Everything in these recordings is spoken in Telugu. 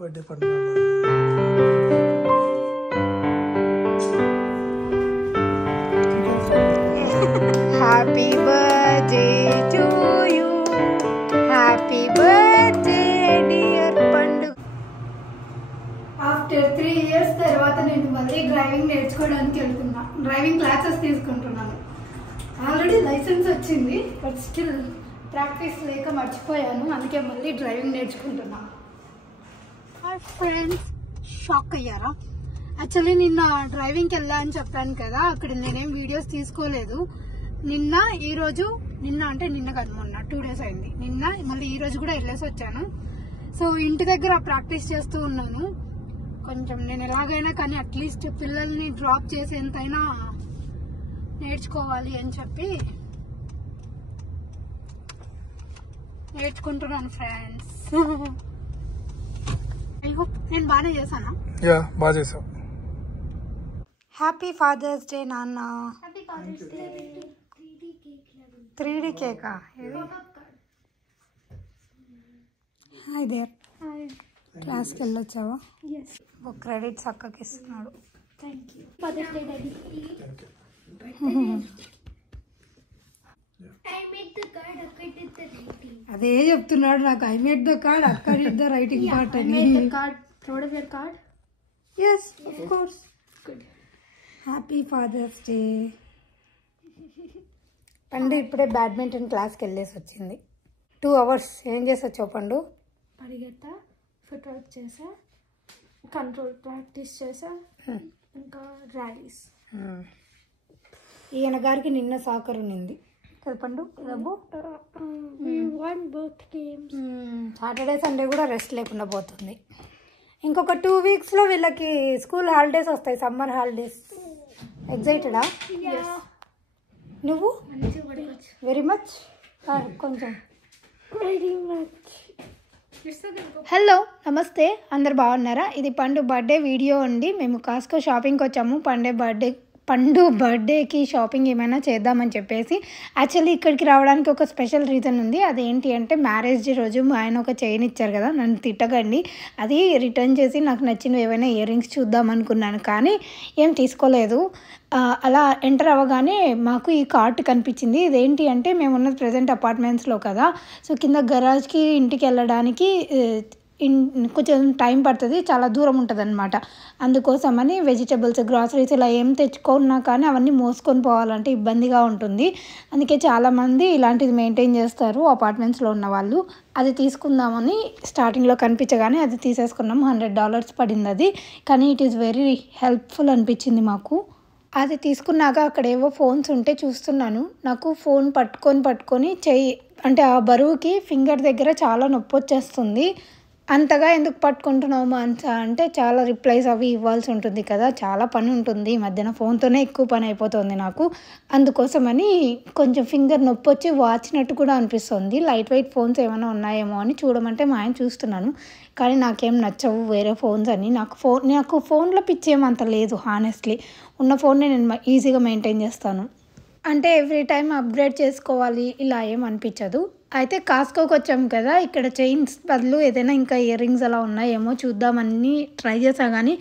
బర్త్డే పండు. Happy birthday to you, happy birthday dear పండు. ఆఫ్టర్ 3 years తర్వాత నేను మళ్ళీ డ్రైవింగ్ నేర్చుకోవడానికి వెళ్తున్నా. డ్రైవింగ్ క్లాసెస్ తీసుకుంటున్నాను. ఆల్రెడీ లైసెన్స్ వచ్చింది, బట్ స్టిల్ ప్రాక్టీస్ లేక మర్చిపోయాను. అందుకే మళ్ళీ డ్రైవింగ్ నేర్చుకుంటున్నాను. హాయ్ ఫ్రెండ్స్, షాక్ అయ్యారా? యాక్చువల్లీ నిన్న డ్రైవింగ్కి వెళ్ళా అని చెప్పాను కదా, అక్కడ నేనేం వీడియోస్ తీసుకోలేదు. నిన్న అంటే నిన్న కాదు, మొన్న 2 days అయింది. నిన్న మళ్ళీ ఈ రోజు కూడా వెళ్ళేసి వచ్చాను. సో ఇంటి దగ్గర ప్రాక్టీస్ చేస్తూ ఉన్నాను. కొంచెం నేను ఎలాగైనా కానీ అట్లీస్ట్ పిల్లల్ని డ్రాప్ చేసేంతైనా నేర్చుకోవాలి అని చెప్పి నేర్చుకుంటున్నాను ఫ్రెండ్స్. ఐ హోప్ నేను బాగానే చేశానా? యా, బాగా చేసావు. హ్యాపీ ఫాదర్స్ డే నాన్న. 3D కేకా? Hi there. క్లాస్కి వెళ్ళొచ్చావా? క్రెడిట్స్ అక్కకి ఇస్తున్నాడు. అదే చెప్తున్నాడు నాకు. ఐ మేడ్ ద కార్డ్, అక్క డిడ్ ద రైటింగ్ పార్ట్ అని. Yes, of course. Good. Happy Father's Day. పండు ఇప్పుడే బ్యాడ్మింటన్ క్లాస్కి వెళ్ళేసి వచ్చింది. 2 hours ఏం చేసి వచ్చావు పండు? పరిగెత్తా, ఫుట్ వర్క్ చేసా, కంట్రోల్ ప్రాక్టీస్ చేసా, ఇంకా ర్యాలీస్. ఈయన గారికి నిన్న సాకర్ ఉన్నింది కదా పండు? సాటర్డే సండే కూడా రెస్ట్ లేకుండా పోతుంది. ఇంకొక 2 weeksలో వీళ్ళకి స్కూల్ హాలిడేస్ వస్తాయి, సమ్మర్ హాలిడేస్. ఎగ్జైటెడా నువ్వు? Very much. కొంచెం హలో, నమస్తే, అందరు బాగున్నారా? ఇది పండు బర్త్డే వీడియో అండి. మేము కాస్కో షాపింగ్కి వచ్చాము. పండు బర్త్డేకి షాపింగ్ ఏమైనా చేద్దామని చెప్పేసి. యాక్చువల్లీ ఇక్కడికి రావడానికి ఒక స్పెషల్ రీజన్ ఉంది. అదేంటి అంటే మ్యారేజ్ డే రోజు మా ఆయన ఒక చైన్ ఇచ్చారు కదా, నన్ను తిట్టకండి. అది రిటర్న్ చేసి నాకు నచ్చినవి ఏవైనా ఇయర్ రింగ్స్ చూద్దాం అనుకున్నాను, కానీ ఏం తీసుకోలేదు. అలా ఎంటర్ అవ్వగానే మాకు ఈ కార్ట్ కనిపించింది. ఇదేంటి అంటే మేము ఉన్నది ప్రజెంట్ అపార్ట్మెంట్స్లో కదా, సో కింద గరాజ్కి ఇంటికి వెళ్ళడానికి కొంచెం టైం పడుతుంది, చాలా దూరం ఉంటుంది అనమాట. అందుకోసమని వెజిటబుల్స్, గ్రాసరీస్ ఇలా ఏం తెచ్చుకున్నా కానీ అవన్నీ మోసుకొని పోవాలంటే ఇబ్బందిగా ఉంటుంది. అందుకే చాలామంది ఇలాంటిది మెయింటైన్ చేస్తారు అపార్ట్మెంట్స్లో ఉన్న వాళ్ళు. అది తీసుకుందామని స్టార్టింగ్లో కనిపించగానే అది తీసేసుకున్నాము. $100 పడింది అది, కానీ ఇట్ ఈస్ వెరీ హెల్ప్ఫుల్ అనిపించింది మాకు. అది తీసుకున్నాక అక్కడ ఏవో ఫోన్స్ ఉంటే చూస్తున్నాను. నాకు ఫోన్ పట్టుకొని చెయ్యి అంటే ఆ బరువుకి ఫింగర్ దగ్గర చాలా నొప్పి వచ్చేస్తుంది. అంతగా ఎందుకు పట్టుకుంటున్నావు మాన్సా అంటే, చాలా రిప్లైస్ అవి ఇవ్వాల్సి ఉంటుంది కదా, చాలా పని ఉంటుంది. ఈ మధ్యన ఫోన్తోనే ఎక్కువ పని అయిపోతుంది నాకు. అందుకోసమని కొంచెం ఫింగర్ నొప్పి వచ్చి వాచినట్టు కూడా అనిపిస్తుంది. లైట్ వెయిట్ ఫోన్స్ ఏమైనా ఉన్నాయేమో అని చూడమంటే మా ఆయన చూస్తున్నాను, కానీ నాకేం నచ్చవు వేరే ఫోన్స్ అని. నాకు ఫోన్లో పిచ్చి ఏమంత లేదు హానెస్ట్లీ. ఉన్న ఫోన్నే నేను ఈజీగా మెయింటైన్ చేస్తాను. అంటే ఎవ్రీ టైం అప్గ్రేడ్ చేసుకోవాలి ఇలా ఏం అనిపించదు. అయితే కాస్కోకి వచ్చాము కదా, ఇక్కడ చైన్స్ బదులు ఏదైనా ఇంకా ఇయర్ రింగ్స్ అలా ఉన్నాయేమో చూద్దామని ట్రై చేసా, కానీ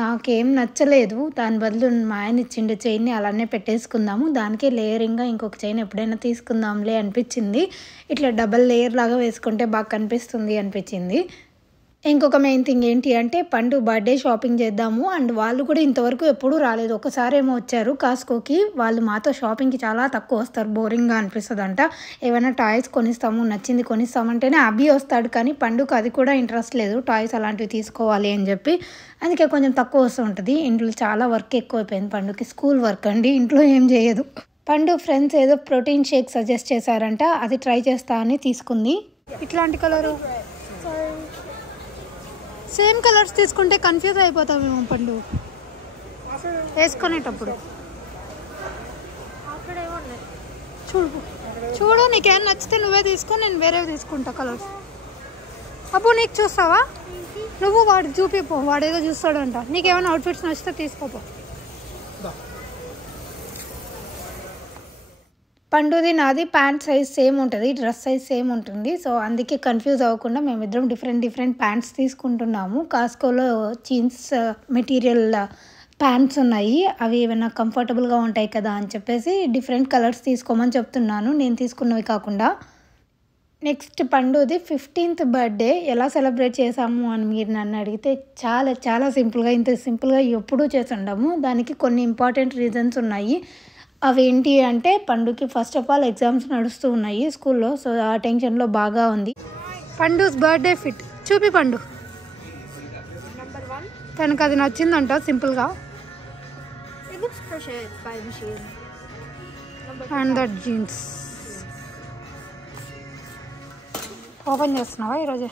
నాకేం నచ్చలేదు. దాని బదులు మా ఆయన ఇచ్చిండే చైన్ని అలానే పెట్టేసుకుందాము, దానికే లేయరింగ్గా ఇంకొక చైన్ ఎప్పుడైనా తీసుకుందాంలే అనిపించింది. ఇట్లా డబల్ లేయర్ లాగా వేసుకుంటే బాగా కనిపిస్తుంది అనిపించింది. ఇంకొక మెయిన్ థింగ్ ఏంటి అంటే, పండు బర్త్డే షాపింగ్ చేద్దాము. అండ్ వాళ్ళు కూడా ఇంతవరకు ఎప్పుడూ రాలేదు. ఒకసారి ఏమో వచ్చారు కాస్కోకి. వాళ్ళు మాతో షాపింగ్కి చాలా తక్కువ వస్తారు, బోరింగ్గా అనిపిస్తుందంట. ఏమైనా టాయ్స్ కొనిస్తాము, నచ్చింది కొనిస్తామంటేనే అభి వస్తాడు, కానీ పండుగ అది కూడా ఇంట్రెస్ట్ లేదు, టాయ్స్ అలాంటివి తీసుకోవాలి అని చెప్పి. అందుకే కొంచెం తక్కువ వస్తూ ఉంటుంది. ఇంట్లో చాలా వర్క్ ఎక్కువైపోయింది పండుగకి. స్కూల్ వర్క్ అండి, ఇంట్లో ఏం చేయదు. పండు ఫ్రెండ్స్ ఏదో ప్రోటీన్ షేక్ సజెస్ట్ చేశారంట, అది ట్రై చేస్తా అని తీసుకుంది. ఇట్లాంటి కలరు సేమ్ కలర్స్ తీసుకుంటే కన్ఫ్యూజ్ అయిపోతామేమో పండు వేసుకునేటప్పుడు. చూడు నీకేం నచ్చితే నువ్వే తీసుకో, నేను వేరేవి తీసుకుంటా కలర్స్. అప్పుడు నీకు చూస్తావా? నువ్వు వాడు చూపిపో, వాడేదో చూస్తాడంట. నీకేమైనా అవుట్ఫిట్స్ నచ్చితే తీసుకోపో. పండుది నాది ప్యాంట్ సైజ్ సేమ్ ఉంటుంది, డ్రెస్ సైజ్ సేమ్ ఉంటుంది. సో అందుకే కన్ఫ్యూజ్ అవ్వకుండా మేమిద్దరం డిఫరెంట్ ప్యాంట్స్ తీసుకుంటున్నాము. కాస్కోలో జీన్స్ మెటీరియల్ ప్యాంట్స్ ఉన్నాయి, అవి ఏమైనా కంఫర్టబుల్గా ఉంటాయి కదా అని చెప్పేసి డిఫరెంట్ కలర్స్ తీసుకోమని చెప్తున్నాను, నేను తీసుకున్నవి కాకుండా. నెక్స్ట్ పండుది 15th బర్త్డే ఎలా సెలబ్రేట్ చేసాము అని మీరు నన్ను అడిగితే చాలా సింపుల్గా, ఇంత సింపుల్గా ఎప్పుడూ చేసి ఉండము. దానికి కొన్ని ఇంపార్టెంట్ రీజన్స్ ఉన్నాయి. అవేంటి అంటే పండుకి ఫస్ట్ ఆఫ్ ఆల్ ఎగ్జామ్స్ నడుస్తూ ఉన్నాయి స్కూల్లో. సో ఆ టెన్షన్లో బాగా ఉంది. పండుస్ బర్త్డే ఫిట్ చూపి పండు. Number 1. తనకు అది నచ్చిందంట సింపుల్గా. It looks crocheted by machine. Number 2. And that jeans open చేస్తున్నావా ఈరోజే?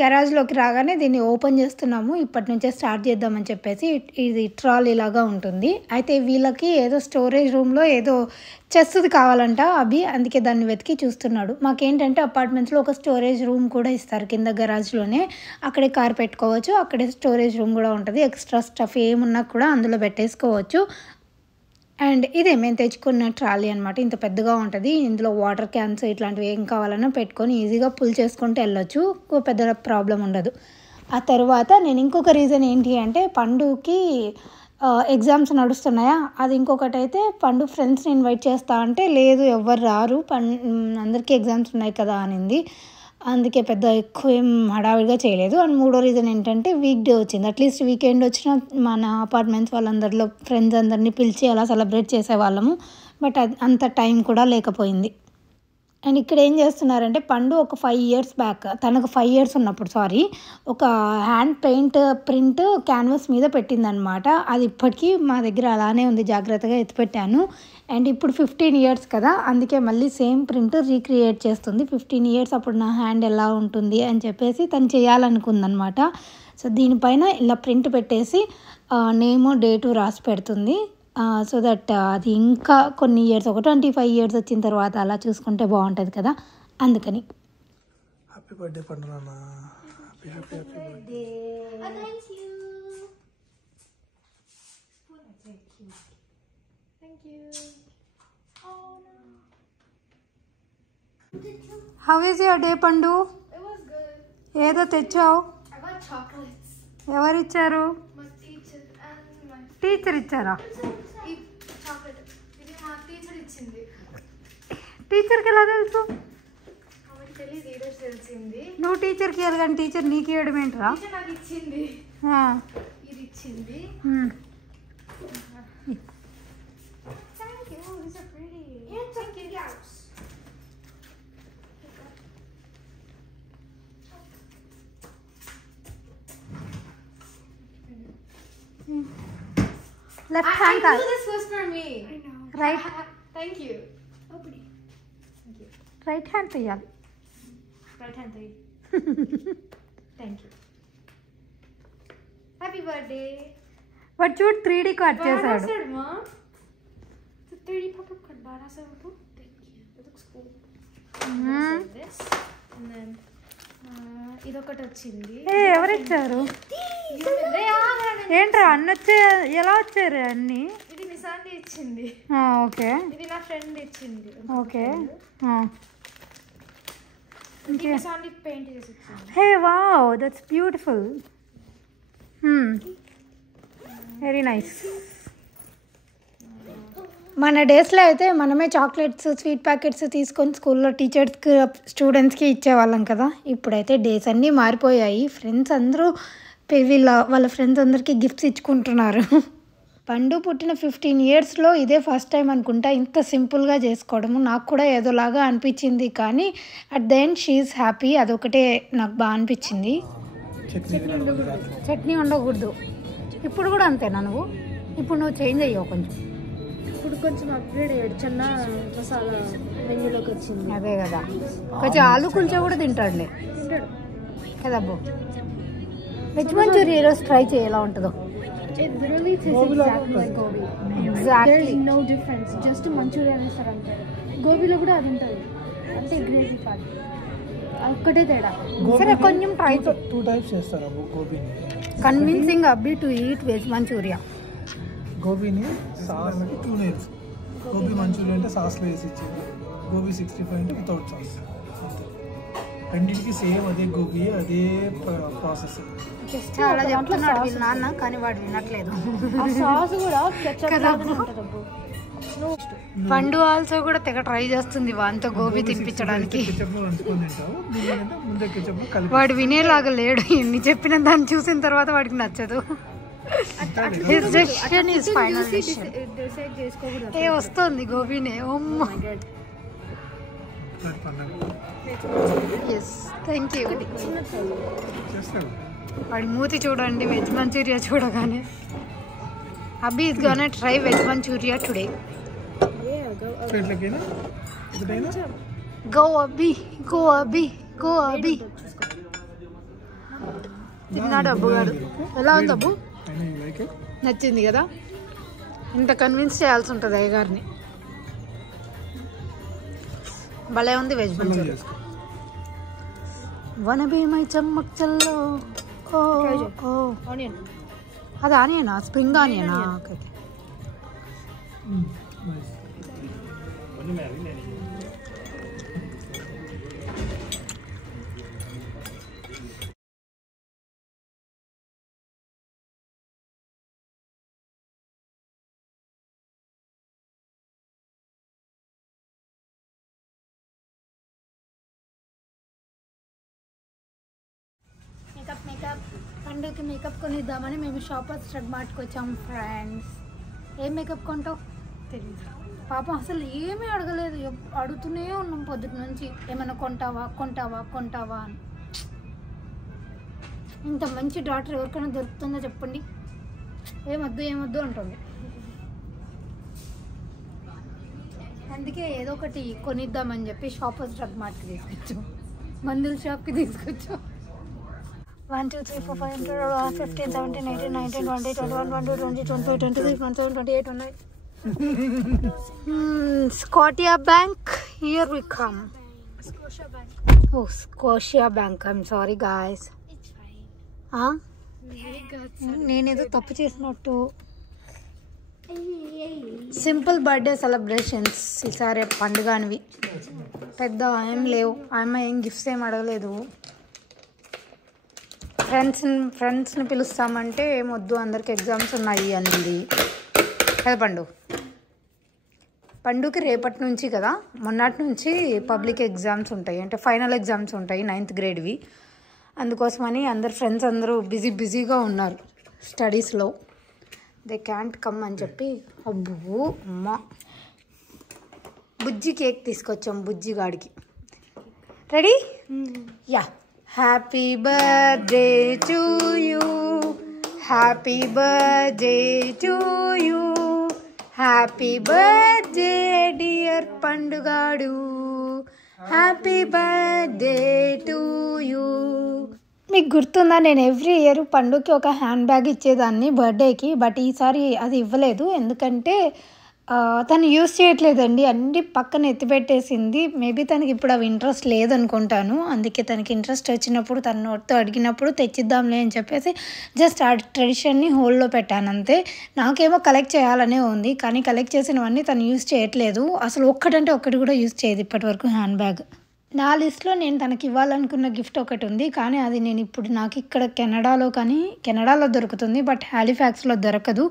గరాజ్లోకి రాగానే దీన్ని ఓపెన్ చేస్తున్నాము, ఇప్పటి నుంచే స్టార్ట్ చేద్దామని చెప్పేసి. ఇది ట్రాలీ లాగా ఉంటుంది. అయితే వీళ్ళకి ఏదో స్టోరేజ్ రూమ్లో ఏదో చెస్ది కావాలంట అభి, అందుకే దాన్ని వెతికి చూస్తున్నాడు. మాకేంటంటే అపార్ట్మెంట్స్లో ఒక స్టోరేజ్ రూమ్ కూడా ఇస్తారు కింద గరాజ్లోనే, అక్కడే కార్ పెట్టుకోవచ్చు, అక్కడే స్టోరేజ్ రూమ్ కూడా ఉంటుంది. ఎక్స్ట్రా స్టఫ్ ఏమున్నా కూడా అందులో పెట్టేసుకోవచ్చు. అండ్ ఇదే మేము తెచ్చుకున్న ట్రాలీ అనమాట, ఇంత పెద్దగా ఉంటుంది. ఇందులో వాటర్ క్యాన్స్ ఇట్లాంటివి ఏం కావాలన్నా పెట్టుకొని ఈజీగా పుల్ చేసుకుంటూ వెళ్ళొచ్చు, పెద్ద ప్రాబ్లం ఉండదు. ఆ తర్వాత నేను ఇంకొక రీజన్ ఏంటి అంటే పండుకి ఎగ్జామ్స్ నడుస్తున్నాయా, అది ఇంకొకటి. అయితే పండు ఫ్రెండ్స్ని ఇన్వైట్ చేస్తా అంటే లేదు ఎవ్వరు రారు, అందరికీ ఎగ్జామ్స్ ఉన్నాయి కదా అనింది. అందుకే పెద్ద ఎక్కువ ఏం హడావిడిగా చేయలేదు. అండ్ మూడో రీజన్ ఏంటంటే వీక్ డే వచ్చింది, అట్లీస్ట్ వీకెండ్ వచ్చిన మన అపార్ట్మెంట్స్ వాళ్ళందరిలో ఫ్రెండ్స్ అందరినీ పిలిచి అలా సెలబ్రేట్ చేసేవాళ్ళము. బట్ అది అంత టైం కూడా లేకపోయింది. అండ్ ఇక్కడ ఏం చేస్తున్నారంటే పండు ఒక 5 years బ్యాక్, తనకు 5 years ఉన్నప్పుడు ఒక హ్యాండ్ పెయింట్ ప్రింట్ క్యాన్వాస్ మీద పెట్టిందనమాట. అది ఇప్పటికీ మా దగ్గర అలానే ఉంది, జాగ్రత్తగా ఎత్తిపెట్టాను. అండ్ ఇప్పుడు 15 years కదా, అందుకే మళ్ళీ సేమ్ ప్రింట్ రీక్రియేట్ చేస్తుంది. 15 years అప్పుడు నా హ్యాండ్ ఎలా ఉంటుంది అని చెప్పేసి తను చేయాలనుకుందనమాట. సో దీనిపైన ఇలా ప్రింట్ పెట్టేసి నేము డేటు రాసి పెడుతుంది. సో దట్ అది ఇంకా కొన్ని ఇయర్స్, ఒక 25 years వచ్చిన తర్వాత అలా చూసుకుంటే బాగుంటుంది కదా, అందుకని. హ్యాపీ బర్త్డే పండు నాన్న. Happy birthday. Thank you. Thank you. Oh no. How is your day పండు? It was good. ఏదో తెచ్చావు, I got chocolates. ఎవరు ఇచ్చారు? My teacher and my teacher ఇచ్చారా? chocolate. ఇది మా టీచర్ ఇచ్చింది. టీచర్కి ఎలా తెలుసు? ఆమెకి తెలియదు, ఈరోజు తెలిసింది. నువ్వు టీచర్కి ఇవ్వాలి కానీ టీచర్ నీకు ఇవ్వడం ఏంట్రా? టీచర్ నాకు ఇచ్చింది, ఇది ఇచ్చింది. Thank you. Oh, these are pretty. Yeah, thank you. Yes. Left I hand knew this was for me. I know. Right. Thank you. Oh, pretty. Thank you. Right hand తీయాలి. Right hand three. Thank you. Happy birthday. But చూడు 3D కట్ చేశాడు. Said, Mom. The 3D pop-up card. Bara said, thank you. It looks cool. This and then idokati వచ్చింది. ఎవరు ఇచ్చారు? ఏంట్రా అన్న ఎలా వచ్చారు అన్ని? ఇది నిశాంతి ఇచ్చింది. ఓకే, ఇది నా ఫ్రెండ్ ఇచ్చింది. ఓకే. ఇది నిశాంతి పెయింట్ చేసి ఇచ్చింది. Hey wow, that's beautiful. Very nice. మన డేస్లో అయితే మనమే చాక్లెట్స్, స్వీట్ ప్యాకెట్స్ తీసుకొని స్కూల్లో టీచర్స్కి, స్టూడెంట్స్కి ఇచ్చేవాళ్ళం కదా. ఇప్పుడైతే డేస్ అన్నీ మారిపోయాయి. ఫ్రెండ్స్ అందరూ వాళ్ళ ఫ్రెండ్స్ అందరికీ గిఫ్ట్స్ ఇచ్చుకుంటున్నారు. పండు పుట్టిన 15 yearsలో ఇదే ఫస్ట్ టైం అనుకుంటా ఇంత సింపుల్గా చేసుకోవడము. నాకు కూడా ఏదోలాగా అనిపించింది, కానీ at the end she is happy. అదొకటే నాకు బాగా అనిపించింది. చట్నీ ఉండకూడదు. ఇప్పుడు కూడా అంతేనా నువ్వు? ఇప్పుడు నువ్వు చేంజ్ అయ్యావు కొంచెం. ఇప్పుడు కొంచెం అప్గ్రేడ్ అయ్యాడు, చిన్న మసాలా మెన్యూలోకి వచ్చింది. అదే కదా, కొంచెం ఆలు కుల్చా కూడా తింటాడులే కదా అబ్బో. వెజ్ మంచూరియా ఈరోజు ట్రై చేయి ఎలా ఉంటుందో. It literally tastes exactly like gobi. Exactly. There is no difference. Just Manchuria వేస్తారు అంతే. గోబీలో కూడా అది ఉంటుంది, అంటే గ్రేవీ కాదు, ఒక్కటే తేడా. సరే కొంచెం ట్రై చేయి. 2 types చేస్తారు గోబీని. Convincing Abbi to eat veg Manchuria. గోబీని సాస్ 2 నేమ్స్. గోబీ మంచూరియా అంటే సాస్లో వేసి ఇచ్చింది, గోబీ 65 అంటే వితౌట్ సాస్. రెండింటికి సేమ్ అదే గోబీ, అదే ప్రాసెస్. చాలా చెప్తున్నాడు వీళ్ళ నాన్న, కానీ వాడు వినట్లేదు. సాస్ కూడా ketchup లాగానే ఉంటుంది అబ్బో. పండు ఆల్సో కూడా తెగ ట్రై చేస్తుంది వాంతో గోబీ తినిపించడానికి. వాడు వినేలాగా లేడు, ఎన్ని చెప్పినా దాన్ని చూసిన తర్వాత వాడికి నచ్చదు. ఏ వస్తుంది గోబీనే. Yes, thank you. వాడి మూతి చూడండి, వెజ్ మంచూరియా చూడగానే. Abbi is gonna try veg Manchuria today. Go Abbi, go Abbi, go Abbi. తిన్నాడు అబ్బు గారు. ఎలా ఉంది అబ్బు? నచ్చింది కదా? ఇంత కన్విన్స్ చేయాల్సి ఉంటుంది అయ్యగారిని. భలే ఉంది వెజ్ మంచూరియా. వన బీమై చమ్మక్ చల్లో. అది ఆనియనా? స్ప్రింగ్ ఆనియనా? ఓకే. మేకప్ పండుగకి మేకప్ కొనిద్దామని మేము షాపర్స్ స్టడ్ మార్ట్కి వచ్చాము ఫ్రెండ్స్. ఏం మేకప్ కొంటావు తెలీదు. పాపం అసలు ఏమీ అడగలేదు, అడుగుతూనే ఉన్నాం పొద్దుటి నుంచి, ఏమైనా కొంటావా కొంటావా కొంటావా అని. ఇంత మంచి డాక్టర్ ఎవరికైనా దొరుకుతుందో చెప్పండి. ఏమొద్దు ఏమొద్దు అంటుంది. అందుకే ఏదో ఒకటి కొనిద్దామని చెప్పి షాపర్స్ స్టడ్ మార్ట్కి తీసుకొచ్చాం, మందుల షాప్కి తీసుకొచ్చాం. 1 2 3 4 5 15 17 18 19 20 21 22 23 24 25 27 28 29. Scotia Bank, here we come. Scotia Bank. Oh, Scotia Bank. I'm sorry guys. It's fine. నేనేదో తప్పు చేసినట్టు. సింపుల్ బర్త్డే సెలబ్రేషన్స్ ఈసారి పండుగనివి. పెద్ద ఏం లేవు. ఆమె ఏం గిఫ్ట్స్ ఏం అడగలేదు. ఫ్రెండ్స్ని పిలుస్తామంటే ఏమొద్దు, అందరికి ఎగ్జామ్స్ ఉన్నాయి అనింది కదా పండుకి రేపటి నుంచి కదా, మొన్నటి నుంచి పబ్లిక్ ఎగ్జామ్స్ ఉంటాయి, అంటే ఫైనల్ ఎగ్జామ్స్ ఉంటాయి 9th గ్రేడ్వి. అందుకోసమని ఫ్రెండ్స్ అందరూ బిజీగా ఉన్నారు స్టడీస్లో. దే క్యాంట్ కమ్ అని చెప్పి అబ్బో అమ్మ బుజ్జి కేక్ తీసుకొచ్చాం బుజ్జి గాడికి. Ready? Yeah. Happy birthday to you, happy birthday to you, happy birthday dear పండుగాడు, హ్యాపీ బర్త్డే టు యూ. మీకు గుర్తుందా, నేను ఎవ్రీ ఇయర్ పండుగకి ఒక హ్యాండ్ బ్యాగ్ ఇచ్చేదాన్ని బర్త్డేకి. బట్ ఈసారి అది ఇవ్వలేదు, ఎందుకంటే తను యూస్ చేయట్లేదండి, అన్ని పక్కన ఎత్తిపెట్టేసింది. మేబీ తనకి ఇప్పుడు అవి ఇంట్రెస్ట్ లేదనుకుంటాను. అందుకే తనకి ఇంట్రెస్ట్ వచ్చినప్పుడు తన నోటితో అడిగినప్పుడు తెచ్చిద్దాంలే అని చెప్పేసి జస్ట్ ఆ ట్రెడిషన్ని హోల్డ్లో పెట్టాను అంతే. నాకేమో కలెక్ట్ చేయాలనే ఉంది, కానీ కలెక్ట్ చేసినవన్నీ తను యూస్ చేయట్లేదు. అసలు ఒక్కటంటే ఒక్కటి కూడా యూస్ చేయదు ఇప్పటి వరకు హ్యాండ్ బ్యాగ్. నా లిస్ట్లో నేను తనకి ఇవ్వాలనుకున్న గిఫ్ట్ ఒకటి ఉంది, కానీ అది నేను ఇప్పుడు నాకు ఇక్కడ కెనడాలో దొరుకుతుంది, బట్ హాలిఫాక్స్లో దొరకదు.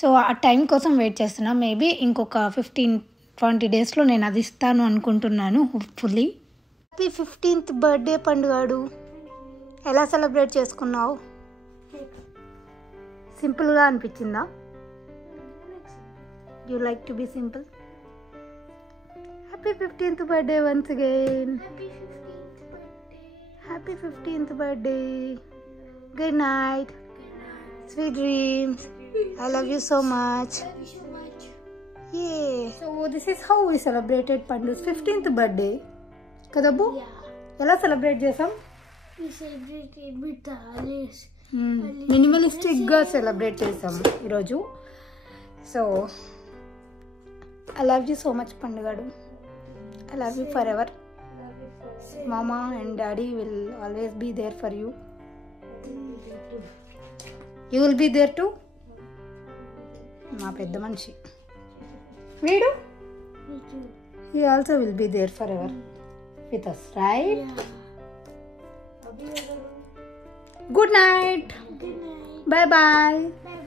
సో ఆ టైం కోసం వెయిట్ చేస్తున్నా. మేబీ ఇంకొక 15-20 డేస్లో నేను అది ఇస్తాను అనుకుంటున్నాను, హోప్ఫుల్లీ. Happy 15th birthday పండుగాడు. ఎలా సెలబ్రేట్ చేసుకున్నావు? సింపుల్గా అనిపించిందా? You like to be simple? Happy 15th birthday once again. Happy 15th birthday. Happy 15th birthday. Good night. Sweet dreams. I love you so much. Love you so much. Yeah. So this is how we celebrated Pandu's 15th birthday. Kadabu? Yeah. ఎలా సెలబ్రేట్ చేసాం? We celebrated with the others. మినిమలిస్టిక్గా సెలబ్రేట్ చేసాం ఈరోజు. So I love you so much పండుగాడు. I love you forever. Mama and Daddy will always be there for you. You will be there too? మా పెద్ద మనిషి వీడు Me too. he also will be there forever with us, right? I'll be there. Good night. Good night. Bye bye. Bye.